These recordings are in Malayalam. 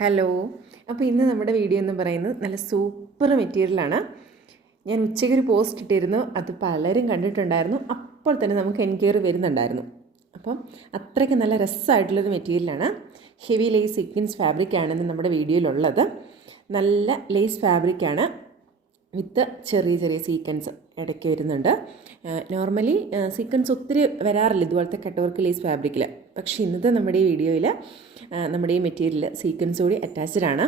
ഹലോ. അപ്പോൾ ഇന്ന് നമ്മുടെ വീഡിയോ എന്ന് പറയുന്നത് നല്ല സൂപ്പർ മെറ്റീരിയലാണ്. ഞാൻ ഉച്ചയ്ക്കൊരു പോസ്റ്റ് ഇട്ടിരുന്നു, അത് പലരും കണ്ടിട്ടുണ്ടായിരുന്നു. അപ്പോൾ തന്നെ നമുക്ക് എൻക്വയറി വരുന്നുണ്ടായിരുന്നു. അപ്പം അത്രയ്ക്ക് നല്ല രസമായിട്ടുള്ളൊരു മെറ്റീരിയലാണ്. ഹെവി ലേസ് സീക്വൻസ് ഫാബ്രിക്കാണ് ഇന്ന് നമ്മുടെ വീഡിയോയിലുള്ളത്. നല്ല ലേസ് ഫാബ്രിക്കാണ് വിത്ത് ചെറിയ ചെറിയ സീക്വൻസ് ഇടയ്ക്ക് വരുന്നുണ്ട്. നോർമലി സീക്വൻസ് ഒത്തിരി വരാറില്ല ഇതുപോലത്തെ കട്ട് വർക്ക് ലേസ് ഫാബ്രിക്കിൽ. പക്ഷേ ഇന്നത്തെ നമ്മുടെ ഈ വീഡിയോയിൽ നമ്മുടെ ഈ മെറ്റീരിയൽ സീക്വൻസ് കൂടി അറ്റാച്ച്ഡ് ആണ്.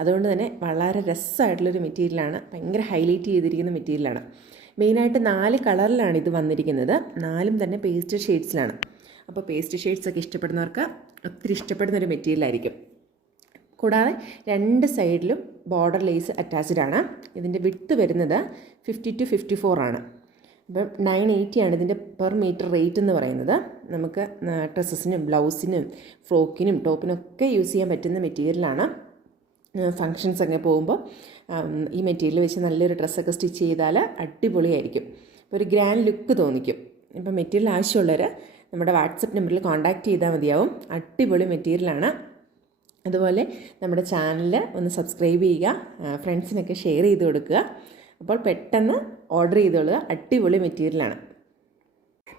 അതുകൊണ്ട് തന്നെ വളരെ രസമായിട്ടുള്ളൊരു മെറ്റീരിയലാണ്, ഭയങ്കര ഹൈലൈറ്റ് ചെയ്തിരിക്കുന്ന മെറ്റീരിയലാണ്. മെയിനായിട്ട് 4 കളറിലാണ് ഇത് വന്നിരിക്കുന്നത്. 4ഉം തന്നെ പേസ്റ്റൽ ഷെയ്ഡ്സിലാണ്. അപ്പോൾ പേസ്റ്റൽ ഷെയ്ഡ്സൊക്കെ ഇഷ്ടപ്പെടുന്നവർക്ക് ഒത്തിരി ഇഷ്ടപ്പെടുന്നൊരു മെറ്റീരിയലായിരിക്കും. കൂടാതെ 2 സൈഡിലും ബോർഡർ ലേസ് അറ്റാച്ച്ഡ് ആണ്. ഇതിൻ്റെ വിഡ്ത്ത് വരുന്നത് 50 to 54 ആണ്. അപ്പം 980 ആണ് ഇതിൻ്റെ പെർ മീറ്റർ റേറ്റ് എന്ന് പറയുന്നത്. നമുക്ക് ഡ്രസ്സസിനും ബ്ലൗസിനും ഫ്രോക്കിനും ടോപ്പിനൊക്കെ യൂസ് ചെയ്യാൻ പറ്റുന്ന മെറ്റീരിയലാണ്. ഫങ്ഷൻസൊക്കെ പോകുമ്പോൾ ഈ മെറ്റീരിയൽ വെച്ച് നല്ലൊരു ഡ്രസ്സൊക്കെ സ്റ്റിച്ച് ചെയ്താൽ അടിപൊളിയായിരിക്കും. അപ്പോൾ ഒരു ഗ്രാൻഡ് ലുക്ക് തോന്നിക്കും. ഇപ്പോൾ മെറ്റീരിയൽ ആവശ്യമുള്ളവർ നമ്മുടെ വാട്സപ്പ് നമ്പറിൽ കോൺടാക്റ്റ് ചെയ്താൽ മതിയാവും. അടിപൊളി മെറ്റീരിയലാണ്. അതുപോലെ നമ്മുടെ ചാനൽ ഒന്ന് സബ്സ്ക്രൈബ് ചെയ്യുക, ഫ്രണ്ട്സിനൊക്കെ ഷെയർ ചെയ്ത് കൊടുക്കുക. അപ്പോൾ പെട്ടെന്ന് ഓർഡർ ചെയ്തോളുക. അടിപൊളി മെറ്റീരിയലാണ്.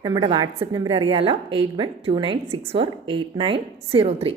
നമ്മുടെ വാട്സപ്പ് നമ്പർ അറിയാലോ, 8129648903.